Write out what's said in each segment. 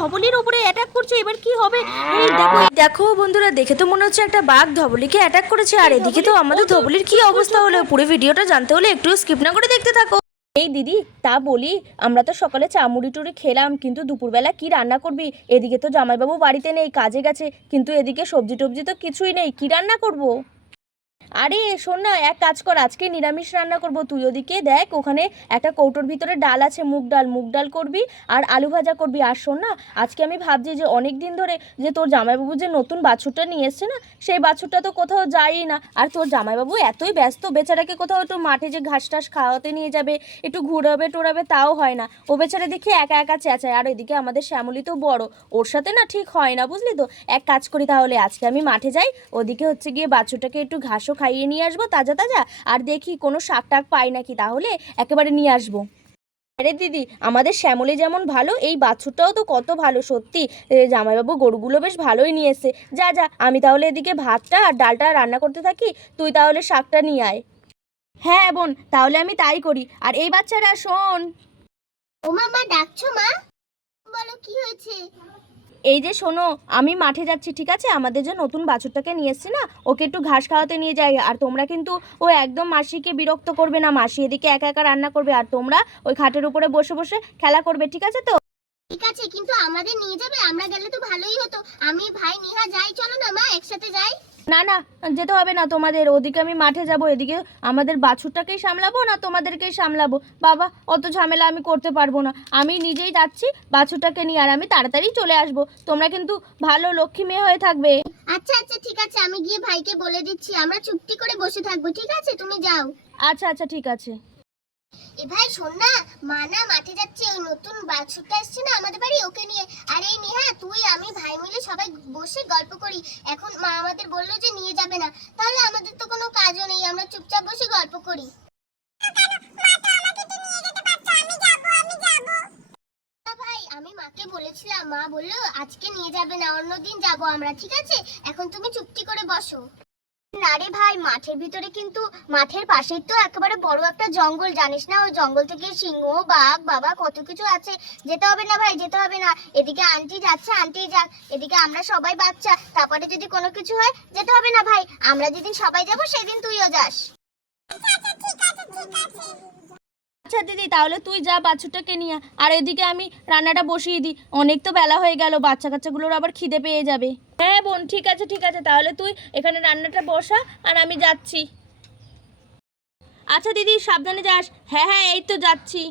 ধবলির উপরে অ্যাটাক করছে, এবার কি হবে? এই দেখো দেখো বন্ধুরা, দেখে তো মনে হচ্ছে একটা বাঘ ধবলিকে অ্যাটাক করেছে। আর এদিকে তো আমাদের ধবলির কি অবস্থা হলো? পুরো ভিডিওটা জানতে হলে একটু স্কিপ না করে দেখতে থাকো। এই দিদি, তা বলি, আমরা তো সকালে চামুড়ি টুড়ি খেলাম, কিন্তু দুপুরবেলা কি রান্না করবি? এদিকে তো জামাইবাবু বাড়িতে নেই, কাজে গেছে, কিন্তু এদিকে সবজি টবজি তো কিছুই নেই, কি রান্না করব। আরে, শোন না, এক কাজ কর, আজকে নিরামিষ রান্না করব। তুই ওদিকে দেখ, ওখানে একটা কৌটোর ভিতরে ডাল আছে, মুগ ডাল। মুগ ডাল করবি আর আলু ভাজা করবি। আর শোন না, আজকে আমি ভাবছি যে অনেক দিন ধরে যে তোর জামাইবাবু যে নতুন বাছুরটা নিয়ে এসছে না, সেই বাছুরটা তো কোথাও যায়ই না। আর তোর জামাইবাবু এতই ব্যস্ত, বেচারাকে কোথাও একটু মাঠে যে ঘাস টাস খাওয়াতে নিয়ে যাবে, একটু ঘুরাবে টোরাবে, তাও হয় না। ও বেচারা দেখি একা একা চেঁচায়। আর এদিকে আমাদের শ্যামলি তো বড়, ওর সাথে না ঠিক হয় না, বুঝলি তো? এক কাজ করি তাহলে, আজকে আমি মাঠে যাই, ওদিকে হচ্ছে গিয়ে বাছুরটাকে একটু ঘাসও খাইয়ে নিয়ে আসব তাজা তাজা, আর দেখি কোনো শাক টাক পাই নাকি, তাহলে একেবারে নিয়ে আসব। আরে দিদি, আমাদের শ্যামলি যেমন ভালো, এই বাছুরটাও তো কত ভালো, সত্যি। জামাইবাবু গরুগুলো বেশ ভালোই নিয়ে যা যা, আমি তাহলে এদিকে ভাতটা আর ডালটা রান্না করতে থাকি, তুই তাহলে শাকটা নিয়ে আয়। হ্যাঁ বোন, তাহলে আমি তাই করি। আর এই বাচ্চারা, শোন। ও মামা ডাকছো মা? বলো, কি হয়েছে? এই যে শোনো, আমি মাঠে যাচ্ছি, ঠিক আছে? আমাদের যে নতুন বাছুরটাকে নিয়ে এসছি না, ওকে একটু ঘাস খাওয়াতে নিয়ে যাই। আর তোমরা কিন্তু ও একদম মাসিকে বিরক্ত করবে না, মাসি এদিকে একা একা রান্না করবে। আর তোমরা ওই খাটের উপরে বসে বসে খেলা করবে, ঠিক আছে তো? ঠিক আছে, কিন্তু আমাদের নিয়ে যাবে? আমরা গেলে তো ভালোই হতো। আমি, ভাই, নিহা, যাই। চলো না মা, একসাথে যাই। না না যেতে হবে না তোমাদের। ওদিকে আমি মাঠে যাব এদিকে আমাদের বাছুরটাকেই সামলাবো না তোমাদেরকেই সামলাবো? বাবা অত ঝামেলা আমি করতে পারব না। আমি নিজেই যাচ্ছি বাছুরটাকে নিয়ে আর আমি তাড়াতাড়ি চলে আসব। তোমরা কিন্তু ভালো লক্ষ্মী মেয়ে হয়ে থাকবে। আচ্ছা আচ্ছা ঠিক আছে। আমি গিয়ে ভাইকে বলে দিচ্ছি। আমরা চুপটি করে বসে থাকব ঠিক আছে? তুমি যাও। আচ্ছা আচ্ছা ঠিক আছে। এ ভাই, শোন না, মা না মাঠে যাচ্ছে ওই নতুন বাছুরটা এসছে না আমাদের বাড়ি ওকে নিয়ে। আর এই নেহা, তুই, আমি ভাই মিলে সবাই বসে গল্প করি। এখন মা আমাদের বলল যে নিয়ে যাবে না। তাহলে আমাদের তো কোনো কাজও নেই, আমরা চুপচাপ বসে গল্প করি। আমি মাকে বলেছিলাম, মা বলল, আজকে নিয়ে যাবে না, অন্যদিন যাব আমরা, ঠিক আছে? এখন তুমি চুপটি করে বসো। না রে ভাই, মাঠের ভিতরে কিন্তু, মাঠের পাশেই তো একেবারে বড় একটা জঙ্গল, জানিস না? ওই জঙ্গল থেকে সিংহ, বাঘ, বাবা, কত কিছু আছে। যেতে হবে না ভাই, যেতে হবে না। এদিকে আন্টি যাচ্ছে আন্টি যাক। এদিকে আমরা সবাই বাচ্চা। তারপরে যদি কোনো কিছু হয়, যেতে হবে না ভাই। আমরা যেদিন সবাই যাব, সেদিন তুইও যাস। আচ্ছা দিদি, তাহলে তুই যা বাছুরটাকে নিয়ে। আর এদিকে আমি রান্নাটা বসিয়ে দিই। অনেক তো বেলা হয়ে গেল, বাচ্চা কাচ্চাগুলোর আবার খিদে পেয়ে যাবে। হ্যাঁ বোন, ঠিক আছে ঠিক আছে। তাহলে তুই এখানে রান্নাটা বসা আর আমি যাচ্ছি। আচ্ছা দিদি, সাবধানে যাস। হ্যাঁ হ্যাঁ এই তো যাচ্ছি।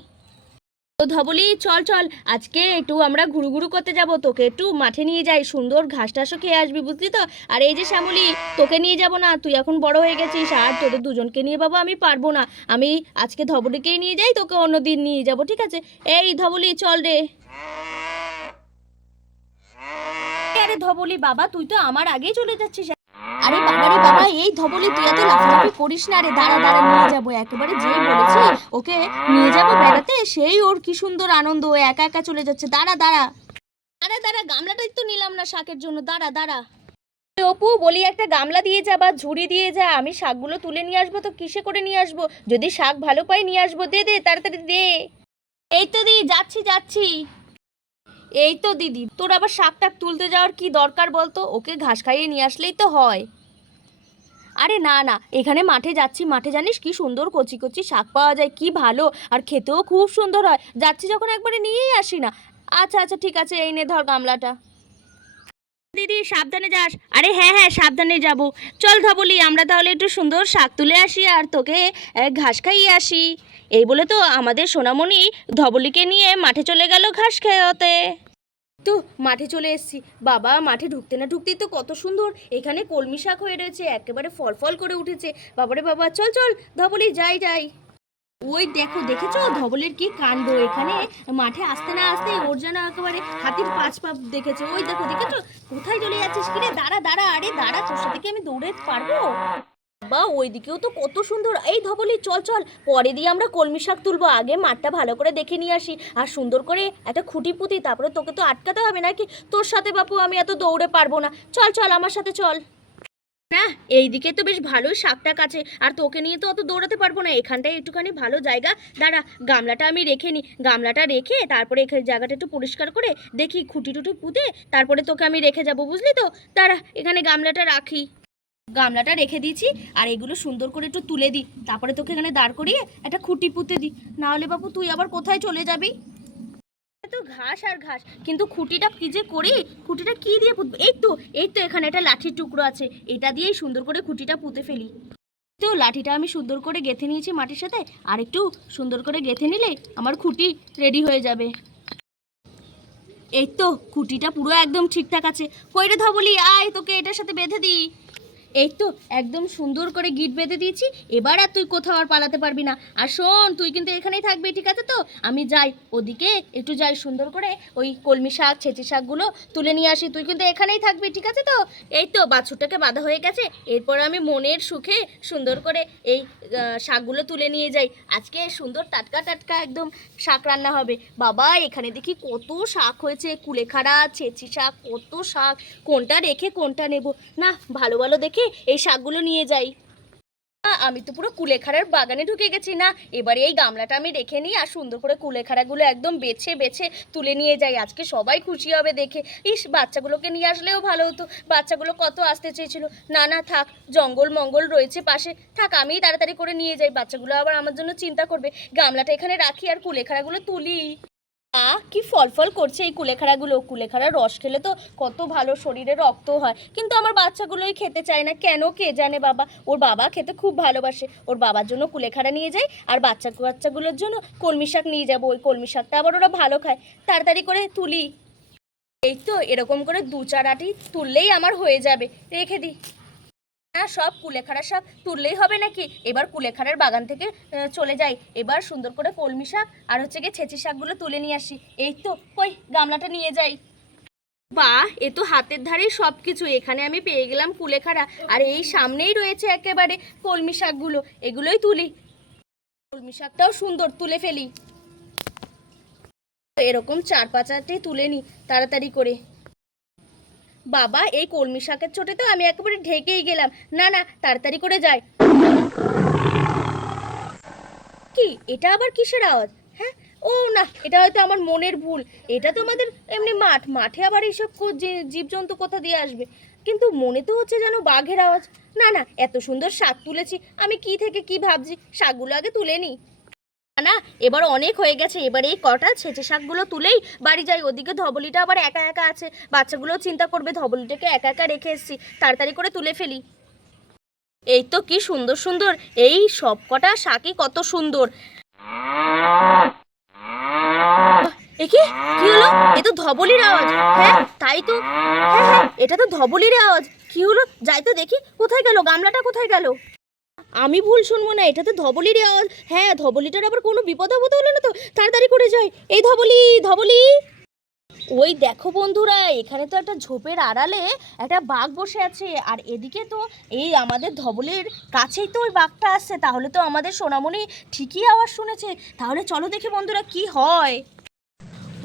তো ধবলি, চল চল, আজকে একটু আমরা ঘুরু ঘুরু করতে যাব, তোকে একটু মাঠে নিয়ে যাই, সুন্দর ঘাস টাসও খেয়ে আসবি, বুঝলি তো? আর এই যে শ্যামলি, তোকে নিয়ে যাব না, তুই এখন বড় হয়ে গেছিস, আর তোদের দুজনকে নিয়ে বাবা আমি পারব না, আমি আজকে ধবলিকেই নিয়ে যাই, তোকে অন্য দিন নিয়ে যাব, ঠিক আছে? এই ধবলি, চল রে। ধবলি বাবা, তুই তো আমার আগেই চলে যাচ্ছিস। আরে বাবা রে বাবা, এই ধবলি, তুই এত লাফালাফি করিস না রে, দাঁড়া দাঁড়া, নিয়ে যাব একেবারে যেই বলেছি ওকে নিয়ে যাব বেড়াতে, সেই ওর কি সুন্দর আনন্দ, ও একা একা চলে যাচ্ছে, দাঁড়া দাঁড়া। আরে দাঁড়া, গামলাটাই তো নিলাম না শাকের জন্য, দাঁড়া দাঁড়া। অপু, বলি একটা গামলা দিয়ে যা বা ঝুড়ি দিয়ে যা, আমি শাকগুলো তুলে নিয়ে আসব তো কিসে করে নিয়ে আসব? যদি শাক ভালো পাই নিয়ে আসব, দে দে, তাড়াতাড়ি দে। এই তো দি, যাচ্ছি যাচ্ছি। এই তো দিদি, তোর আবার শাক টাক তুলতে যাওয়ার কি দরকার বলতো? ওকে ঘাস খাইয়ে নিয়ে আসলেই তো হয়। আরে না না, এখানে মাঠে যাচ্ছি, মাঠে জানিস কি সুন্দর কচি কচি শাক পাওয়া যায়, কি ভালো, আর খেতেও খুব সুন্দর হয়। যাচ্ছি যখন একবারে নিয়েই আসি না। আচ্ছা আচ্ছা ঠিক আছে, এই নে ধর গামলাটা। দিদি, সাবধানে যাস। আরে হ্যাঁ হ্যাঁ সাবধানে যাব। চল ধবলি, আমরা তাহলে একটু সুন্দর শাক তুলে আসি আর তোকে ঘাস খাইয়ে আসি। এই বলে তো আমাদের সোনামণি ধবলিকে নিয়ে মাঠে চলে গেল ঘাস খেয়াতে তো মাঠে চলে এসেছি। বাবা, মাঠে ঢুকতে না ঢুকতেই তো কত সুন্দর। এখানে কলমি শাক হয়ে রয়েছে, একেবারে ফল ফল করে উঠেছে। বাবারে বাবা, চল চল, ধবলি, যাই যাই। ওই দেখো, দেখেছ? ধবলের কি কাণ্ড? এখানে মাঠে আসতে না আসতে ওর যেন একেবারে হাতির পাঁচ পা দেখেছে। ওই দেখো, দেখেছ? কোথায় চলে যাচ্ছিস কি রে দাঁড়া দাঁড়া, আরে দাঁড়া, তোর সাথে কি আমি দৌড়ে পারব? বা ওইদিকেও তো কত সুন্দর, এই ধবলি চল চল, পরে দিয়ে আমরা কলমি শাক তুলবো, আগে মাঠটা ভালো করে দেখে নিয়ে আসি। আর সুন্দর করে একটা খুঁটি পুঁতি তারপরে তোকে তো আটকাতে হবে নাকি? তোর সাথে বাপু আমি এত দৌড়ে পারব না। চল চল, আমার সাথে চল। না, এইদিকে তো বেশ ভালোই শাকটাক আছে, আর তোকে নিয়ে তো অত দৌড়াতে পারব না। এখানটায় একটুখানি ভালো জায়গা। দাঁড়া, গামলাটা আমি রেখে নিই গামলাটা রেখে তারপরে এখানে জায়গাটা একটু পরিষ্কার করে দেখি খুঁটি টুটি পুঁতে, তারপরে তোকে আমি রেখে যাব, বুঝলি তো? দাঁড়া, এখানে গামলাটা রাখি। গামলাটা রেখে দিয়েছি, আর এগুলো সুন্দর করে একটু তুলে দিই। তারপরে তোকে এখানে দাঁড় করিয়ে একটা খুঁটি পুঁতে দিই। না হলে বাবু, তুই আবার কোথায় চলে যাবি? তো ঘাস আর ঘাস, কিন্তু খুঁটিটা কি যে করি? খুঁটিটা কি দিয়ে পুঁতবো? এই তো এই তো এখানে একটা লাঠির টুকরো আছে। এটা দিয়েই সুন্দর করে খুঁটিটা পুঁতে ফেলি। তো লাঠিটা আমি সুন্দর করে গেঁথে নিয়েছি মাটির সাথে, আর একটু সুন্দর করে গেঁথে নিলে আমার খুঁটি রেডি হয়ে যাবে। এই তো, খুঁটিটা পুরো একদম ঠিকঠাক আছে। কইরে ধবলি, আয় তোকে এটার সাথে বেঁধে দিই। এই তো, একদম সুন্দর করে গিট বেঁধে দিয়েছি, এবার আর তুই কোথাও আর পালাতে পারবি না। আর শোন, তুই কিন্তু এখানেই থাকবি, ঠিক আছে তো? আমি যাই, ওদিকে একটু যাই, সুন্দর করে ওই কলমি শাক, ছেঁচি শাকগুলো তুলে নিয়ে আসি। তুই কিন্তু এখানেই থাকবি, ঠিক আছে তো? এই তো, বাছুরটাকে বাঁধা হয়ে গেছে। এরপর আমি মনের সুখে সুন্দর করে এই শাকগুলো তুলে নিয়ে যাই। আজকে সুন্দর টাটকা টাটকা একদম শাক রান্না হবে। বাবা, এখানে দেখি কত শাক হয়েছে, কুলেখাড়া, ছেঁচি শাক, কত শাক। কোনটা রেখে কোনটা নেব? না, ভালো ভালো দেখে এই শাকগুলো নিয়ে যাই। আমি তো পুরো কুলেখাড়ার বাগানে ঢুকে গেছি না। এবারে এই গামলাটা আমি রেখে নিই আর সুন্দর করে কুলেখাড়াগুলো একদম বেছে বেছে তুলে নিয়ে যাই। আজকে সবাই খুশি হবে দেখে। ইস, বাচ্চাগুলোকে নিয়ে আসলেও ভালো হতো। বাচ্চাগুলো কত আসতে চেয়েছিল। না না, থাক, জঙ্গল মঙ্গল রয়েছে পাশে। থাক, আমিই তাড়াতাড়ি করে নিয়ে যাই। বাচ্চাগুলো আবার আমার জন্য চিন্তা করবে। গামলাটা এখানে রাখি আর কুলেখাড়াগুলো তুলি। আ কি ফল ফল করছে এই কুলেখাড়াগুলো? কুলেখাড়ার রস খেলে তো কত ভালো শরীরে রক্ত হয়। কিন্তু আমার বাচ্চাগুলোই খেতে চায় না। কেন কে জানে বাবা? ওর বাবা খেতে খুব ভালোবাসে। ওর বাবার জন্য কুলেখাড়া নিয়ে যাই আর বাচ্চা বাচ্চাগুলোর জন্য কলমি শাক নিয়ে যাব। ওই কলমি শাকটা আবার ওরা ভালো খায়। তাড়াতাড়ি করে তুলি। এই তো এরকম করে দু চার আটি তুললেই আমার হয়ে যাবে। রেখে দিই না সব কুলেখাড়া শাক তুললেই হবে নাকি? এবার কুলেখাড়ার বাগান থেকে চলে যাই। এবার সুন্দর করে কলমি শাক আর হচ্ছে গিয়ে ছেঁচি শাকগুলো তুলে নিয়ে আসি। এই তো, কই, গামলাটা নিয়ে যাই। বাহ এ তো হাতের ধারেই সব কিছু এখানে আমি পেয়ে গেলাম কুলেখাড়া। আর এই সামনেই রয়েছে একেবারে কলমি শাকগুলো। এগুলোই তুলি। কলমি শাকটাও সুন্দর তুলে ফেলি। এরকম চার পাঁচ তুলে নি, তাড়াতাড়ি করে। বাবা, এই কলমি শাকের ছোটে তো আমি একেবারে ঢেকেই গেলাম। না না, তাড়াতাড়ি করে যাই। কি? এটা আবার কিসের আওয়াজ? হ্যাঁ? ও না, এটা হয়তো আমার মনের ভুল। এটা তো আমাদের এমনি মাঠ। মাঠে আবার এইসব জীবজন্তু কোথা দিয়ে আসবে। কিন্তু মনে তো হচ্ছে যেন বাঘের আওয়াজ। না না, এত সুন্দর শাক তুলেছি। আমি কি থেকে কি ভাবছি? শাকগুলো আগে তুলে নিই। না এবার অনেক হয়ে গেছে। এবার এই কটা ছেঁচে শাকগুলো তুলেই বাড়ি যাই। ওদিকে ধবলিটা আবার একা একা আছে। বাচ্চাগুলো চিন্তা করবে, ধবলিটাকে একা একা রেখে এসেছি। তাড়াতাড়ি করে তুলে ফেলি। এই তো কি সুন্দর সুন্দর। এই সব কটা শাকই কত সুন্দর। এ কি? কি হলো? এ তো ধবলির আওয়াজ। হ্যাঁ তাই তো। হ্যাঁ হ্যাঁ এটা তো ধবলির আওয়াজ। কি হলো? যাই তো দেখি। কোথায় গেল? গামলাটা কোথায় গেল? আমি ভুল শুনব না এটা তো ধবলিরই আওয়াজ। হ্যাঁ ধবলিটার আবার কোনো বিপদ আপদ হলো না তো? তাড়াতাড়ি করে যাই। এই ধবলি ধবলি। ওই দেখো বন্ধুরা, এখানে তো একটা ঝোপের আড়ালে একটা বাঘ বসে আছে, আর এদিকে তো এই আমাদের ধবলের কাছেই তো ওই বাঘটা আসছে, তাহলে তো আমাদের সোনামণি ঠিকই আওয়াজ শুনেছে। তাহলে চলো দেখি বন্ধুরা কি হয়।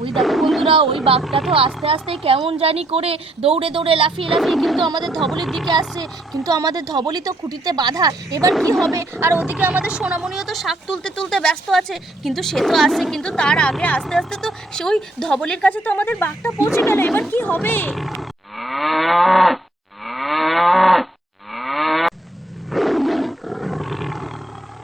ওই দেখো বন্ধুরা, ওই বাঘটা তো আস্তে আস্তে কেমন জানি করে দৌড়ে দৌড়ে লাফিয়ে লাফিয়ে কিন্তু আমাদের ধবলির দিকে আসছে। কিন্তু আমাদের ধবলি তো খুঁটিতে বাঁধা। এবার কি হবে? আর ওদিকে আমাদের সোনামণিও তো শাক তুলতে তুলতে ব্যস্ত আছে। কিন্তু সে তো আসছে কিন্তু তার আগে আস্তে আস্তে তো সে ওই ধবলির কাছে তো আমাদের বাঘটা পৌঁছে গেল। এবার কি হবে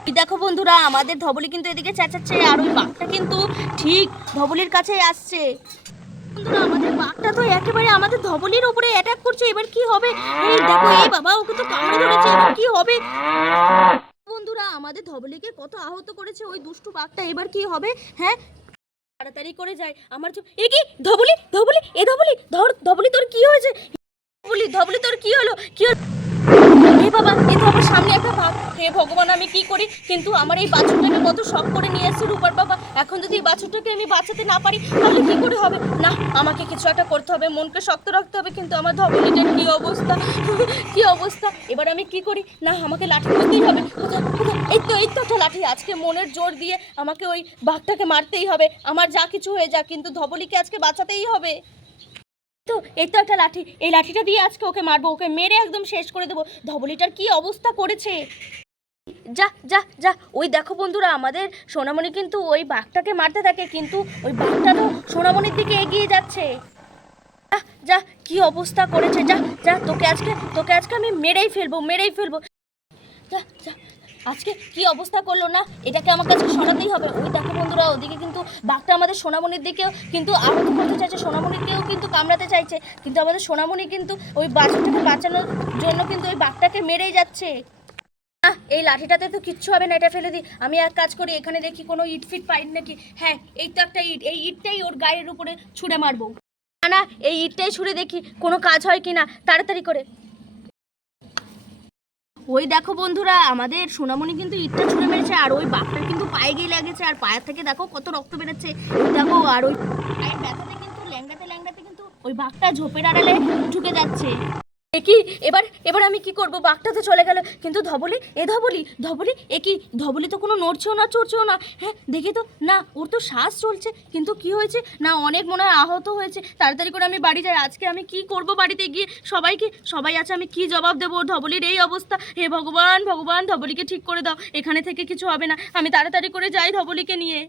এই দেখো বন্ধুরা আমাদের ধবলি কিন্তু এদিকে চেঁচাচ্ছে, আর ওই বাঘটা কিন্তু ঠিক ধবলির কাছে আসছে। বন্ধুরা, আমাদের বাঘটা তো একেবারে আমাদের ধবলির উপরে অ্যাটাক করছে, এবার কি হবে? এই দেখো, এই বাবা, ওকে তো কামড়ে ধরেছে, এবার কি হবে? বন্ধুরা, আমাদের ধবলিকে কত আহত করেছে ওই দুষ্টু বাঘটা, এবার কি হবে? হ্যাঁ? তাড়াতাড়ি করে যায়। আমার এ কি? ধবলি? ধবলি? এ ধবলি? ধর, ধবলি, তোর কি হয়েছে? ধবলি ধবলি, তোর কি হলো? কি হলো? বাবা, এ তো আমার সামনে একটা বাঘ। হে ভগবান, আমি কি করি? কিন্তু আমার এই বাছুরটাকে কত শখ করে নিয়ে এসেছি রূপার বাবা। এখন যদি এই বাছুরটাকে আমি বাঁচাতে না পারি, তাহলে কি করে হবে? না, আমাকে কিছু একটা করতে হবে, মনকে শক্ত রাখতে হবে, কিন্তু আমার ধবলিটার কি অবস্থা? কি অবস্থা? এবার আমি কি করি? না, আমাকে লাঠি করতেই হবে। কোথায় কোথায় এই তো এই তো একটা লাঠি। আজকে মনের জোর দিয়ে আমাকে ওই বাঘটাকে মারতেই হবে। আমার যা কিছু হয়ে যাক, কিন্তু ধবলিকে আজকে বাঁচাতেই হবে। তো এই তো একটা লাঠি, এই লাঠিটা দিয়ে আজকে ওকে মারবো, ওকে মেরে একদম শেষ করে দেবো। ধবলিটার কি অবস্থা করেছে? যা যা যা, ওই দেখো বন্ধুরা, আমাদের সোনামণি কিন্তু ওই বাঘটাকে মারতে থাকে, কিন্তু ওই বাঘটা তো সোনামণির দিকে এগিয়ে যাচ্ছে। যা যা, কি অবস্থা করেছে, যা যা, তোকে আজকে তোকে আজকে আমি মেরেই ফেলব মেরেই ফেলব। যা যা আজকে কি অবস্থা করল না? এটাকে আমার কাছে সরাতেই হবে। ওই দেখো বন্ধুরা, ওদিকে কিন্তু বাঘটা আমাদের সোনামণির দিকেও কিন্তু আহত করতে চাইছে, সোনামণিকেও কিন্তু কামড়াতে চাইছে। কিন্তু আমাদের সোনামণি কিন্তু ওই বাছুরটাকে বাঁচানোর জন্য কিন্তু ওই বাঘটাকে মেরেই যাচ্ছে। আহ এই লাঠিটাতে তো কিচ্ছু হবে না, এটা ফেলে দিই। আমি এক কাজ করি, এখানে দেখি কোনো ইট ফিট পাই নাকি? হ্যাঁ এই তো একটা ইট। এই ইটটাই ওর গায়ের উপরে ছুঁড়ে মারবো। না না, এই ইটটাই ছুঁড়ে দেখি কোনো কাজ হয় কি না তাড়াতাড়ি করে। ওই দেখো বন্ধুরা, আমাদের সোনামণি কিন্তু ইটটা ছুঁড়ে মেরেছে, আর ওই বাঘটার কিন্তু পায়ে গিয়ে লাগেছে, আর পায়ের থেকে দেখো কত রক্ত বেরোচ্ছে। দেখো, আর ওই পায়ের ব্যথাতে কিন্তু, ল্যাংড়াতে ল্যাংড়াতে কিন্তু ওই বাঘটা ঝোপের আড়ালে ঢুকে যাচ্ছে। কি? এবার এবার আমি কি করব? বাঘটা তো চলে গেল। কিন্তু ধবলি, এ ধবলি ধবলি, এ কি? ধবলি তো কোনো নড়ছেও না, চড়ছেও না। হ্যাঁ দেখি তো। না, ওর তো শ্বাস চলছে। কিন্তু কি হয়েছে? না, অনেক মনে হয় আহত হয়েছে। তাড়াতাড়ি করে আমি বাড়ি যাই। আজকে আমি কি করব বাড়িতে গিয়ে? সবাইকে, সবাই আছে, আমি কি জবাব দেবো? ওর ধবলির এই অবস্থা। হে ভগবান ভগবান, ধবলিকে ঠিক করে দাও। এখানে থেকে কিছু হবে না। আমি তাড়াতাড়ি করে যাই ধবলিকে নিয়ে।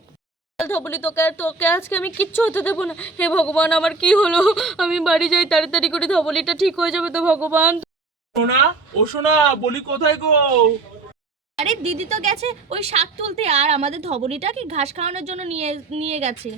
ধবলি তোকে আর তোকে আজকে আমি কিচ্ছু হতে দেবো না। হে ভগবান আমার কি হলো? আমি বাড়ি যাই তাড়াতাড়ি করে ধবলিটা ঠিক হয়ে যাবে তো ভগবান। সোনা ও সোনা বলি কোথায় গো? আরে দিদি তো গেছে ওই শাক তুলতে। আর আমাদের ধবলিটাকে ঘাস খাওয়ানোর জন্য নিয়ে নিয়ে গেছে?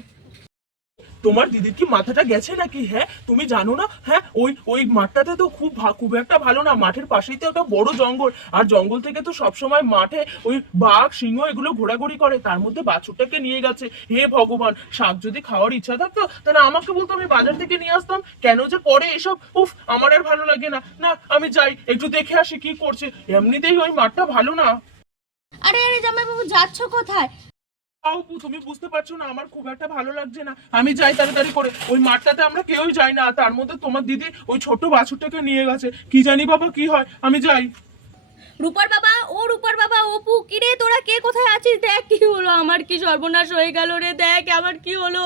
তোমার দিদির কি মাথাটা গেছে নাকি? হ্যাঁ তুমি জানো না? হ্যাঁ ওই ওই মাঠটাতে তো খুব খুব একটা ভালো না। মাঠের পাশেই তো একটা বড় জঙ্গল। আর জঙ্গল থেকে তো সবসময় মাঠে ওই বাঘ, সিংহ এগুলো ঘোরাঘুরি করে। তার মধ্যে বাছুরটাকে নিয়ে গেছে। হে ভগবান, শাক যদি খাওয়ার ইচ্ছা থাকতো, তাহলে আমাকে বলতো আমি বাজার থেকে নিয়ে আসতাম। কেন যে পরে এসব, উফ, আমার আর ভালো লাগে না। না, আমি যাই, একটু দেখে আসি কি করছে। এমনিতেই ওই মাঠটা ভালো না। আরে আরে, জামাইবাবু, যাচ্ছ কোথায়? তাও তুমি বুঝতে পারছ না, আমার খুব একটা ভালো লাগছে না। আমি যাই তাড়াতাড়ি করে। ওই মাঠটাতে আমরা কেউই যাই না, তার মধ্যে তোমার দিদি ওই ছোট বাছুরটাকে নিয়ে গেছে। কি জানি বাবা, কি হয়? আমি যাই। রূপার বাবা, ও রূপার বাবা, অপু, কিরে, তোরা কে কোথায় আছিস? দেখ কি হলো, আমার কি সর্বনাশ হয়ে গেল রে, দেখ, আমার কি হলো?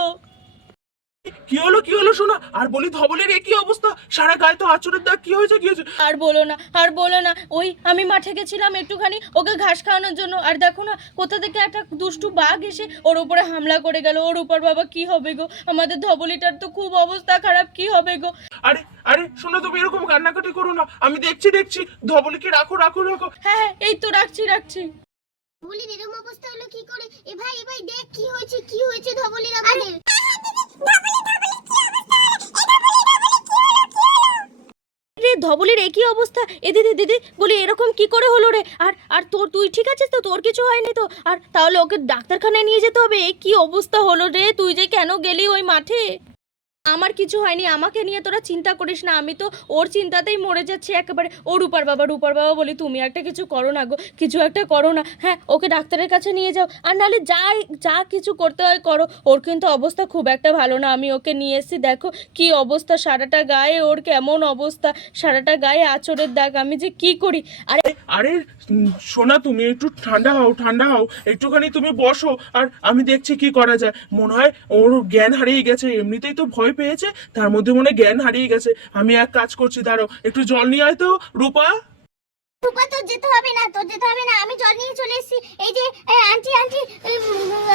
কি হলো কি হলো শোনা আর বলি ধবলের এ কি অবস্থা? সারা গায়ে তো আচরের দাগ কি হয়েছে কি হয়েছে? আর বলো না আর বলো না ওই আমি মাঠে গেছিলাম একটুখানি ওকে ঘাস খাওয়ানোর জন্য। আর দেখো না কোথা থেকে একটা দুষ্টু বাঘ এসে ওর উপরে হামলা করে গেল। ওর উপর বাবা কি হবে গো? আমাদের ধবলিটার তো খুব অবস্থা খারাপ কি হবে গো? আরে আরে শোনো তুমি এরকম কান্নাকাটি করো না। আমি দেখছি দেখছি ধবলিকে রাখো রাখো রাখো। হ্যাঁ হ্যাঁ এই তো রাখছি রাখছি। ধবলির এরকম অবস্থা হলো কি করে? এ ভাই এ ভাই দেখ কি হয়েছে কি হয়েছে ধবলির আমাদের? রে ধবলির একই অবস্থা। এ দিদি দিদি বলি এরকম কি করে হলো রে? আর আর তোর তুই ঠিক আছিস তো? তোর কিছু হয়নি তো? আর তাহলে ওকে ডাক্তারখানায় নিয়ে যেতে হবে? এ কি অবস্থা হলো রে? তুই যে কেন গেলি ওই মাঠে? আমার কিছু হয়নি, আমাকে নিয়ে তোরা চিন্তা করিস না। আমি তো ওর চিন্তাতেই মরে যাচ্ছি একেবারে। ও রূপার বাবা রূপার বাবা বলি, তুমি একটা কিছু করো না গো, কিছু একটা করো না। হ্যাঁ ওকে ডাক্তারের কাছে নিয়ে যাও। আর নাহলে যাই, যা কিছু করতে হয় করো। ওর কিন্তু অবস্থা খুব একটা ভালো না। আমি ওকে নিয়ে এসেছি, দেখো কি অবস্থা। সারাটা গায়ে ওর কেমন অবস্থা। সারাটা গায়ে আচরের দাগ। আমি যে কি করি? আরে আরে সোনা, তুমি একটু ঠান্ডা হও ঠান্ডা হও। একটুখানি তুমি বসো। আর আমি দেখছি কি করা যায়। মনে হয় ওর জ্ঞান হারিয়ে গেছে। এমনিতেই তো ভয় পেয়েছে তার মধ্যে মনে হয় জ্ঞান হারিয়ে গেছে। আমি এক কাজ করছি দাঁড়াও একটু জল নিয়ে আয় তো রূপা। রূপা তোর যেতে হবে না তোর যেতে হবে না আমি জল নিয়ে চলে এসেছি। এই যে আন্টি আন্টি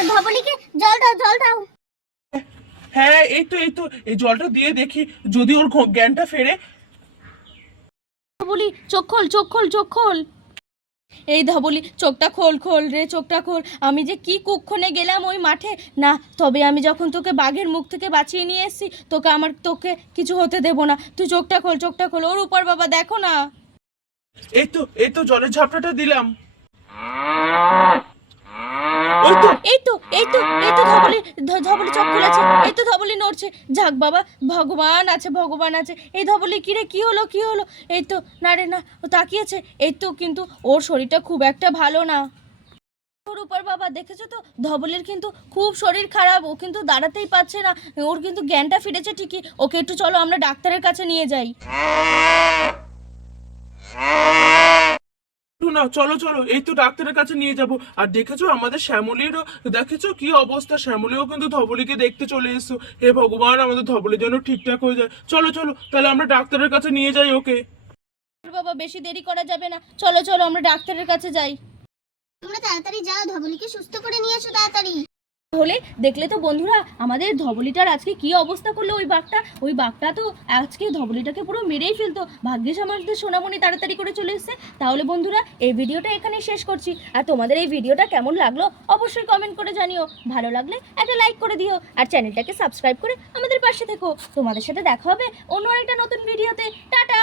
ধবলিকে জল দাও জল দাও। হ্যাঁ এই তো এই তো এই জলটা দিয়ে দেখি যদি ওর জ্ঞানটা ফেরে। বলি চোখ খোল চোখ খোল চোখ খোল। এই ধবলি চোখটা খোল খোল রে, চোখটা খোল। আমি যে কি কুক্ষণে গেলাম ওই মাঠে? না, তবে আমি যখন তোকে বাঘের মুখ থেকে বাঁচিয়ে নিয়ে এসেছি, তোকে আমার, তোকে কিছু হতে দেব না। তুই চোখটা খোল চোখটা খোল। ওর উপর বাবা, দেখো না। এই তো এই তো জলের ঝাপটাটা দিলাম। ওই তো এই তো এই তো এই তো ধবলি ধবলি চোখ খুলেছে এই তো ধবলি নড়ছে। যাক বাবা ভগবান আছে ভগবান আছে। এই ধবলি কিরে কি হলো কি হলো? এই তো না রে না ও তাকিয়েছে। এই তো কিন্তু ওর শরীরটা খুব একটা ভালো না। ওর উপর বাবা দেখেছ তো? ধবলির কিন্তু খুব শরীর খারাপ ও কিন্তু দাঁড়াতেই পারছে না। ওর কিন্তু জ্ঞানটা ফিরেছে ঠিকই। ওকে একটু চলো আমরা ডাক্তারের কাছে নিয়ে যাই। না চলো চলো এই তো ডাক্তারের কাছে নিয়ে যাব। আর দেখেছ আমাদের শ্যামলিরও দেখেছ কি অবস্থা? শ্যামলিও কিন্তু ধবলিকে দেখতে চলে এসো হে ভগবান আমাদের ধবলি যেন ঠিকঠাক হয়ে যায়। চলো চলো তাহলে আমরা ডাক্তারের কাছে নিয়ে যাই ওকে। বাবা বেশি দেরি করা যাবে না। চলো চলো আমরা ডাক্তারের কাছে যাই। তোমরা তাড়াতাড়ি যাও ধবলিকে সুস্থ করে নিয়ে এসো তাড়াতাড়ি। হলে দেখলে তো বন্ধুরা আমাদের ধবলিটার আজকে কি অবস্থা করল ওই বাঘটা? ওই বাঘটা তো আজকে ধবলিটাকে পুরো মেরেই ফেলতো। ভাগ্যিস আমাদের সোনামণি তাড়াতাড়ি করে চলে এসেছে। তাহলে বন্ধুরা এই ভিডিওটা এখানে শেষ করছি। আর তোমাদের এই ভিডিওটা কেমন লাগল অবশ্যই কমেন্ট করে জানিও। ভালো লাগলে একটা লাইক করে দিও। আর চ্যানেলটাকে সাবস্ক্রাইব করে আমাদের পাশে থেকো। তোমাদের সাথে দেখা হবে অন্য একটা নতুন ভিডিওতে। টাটা!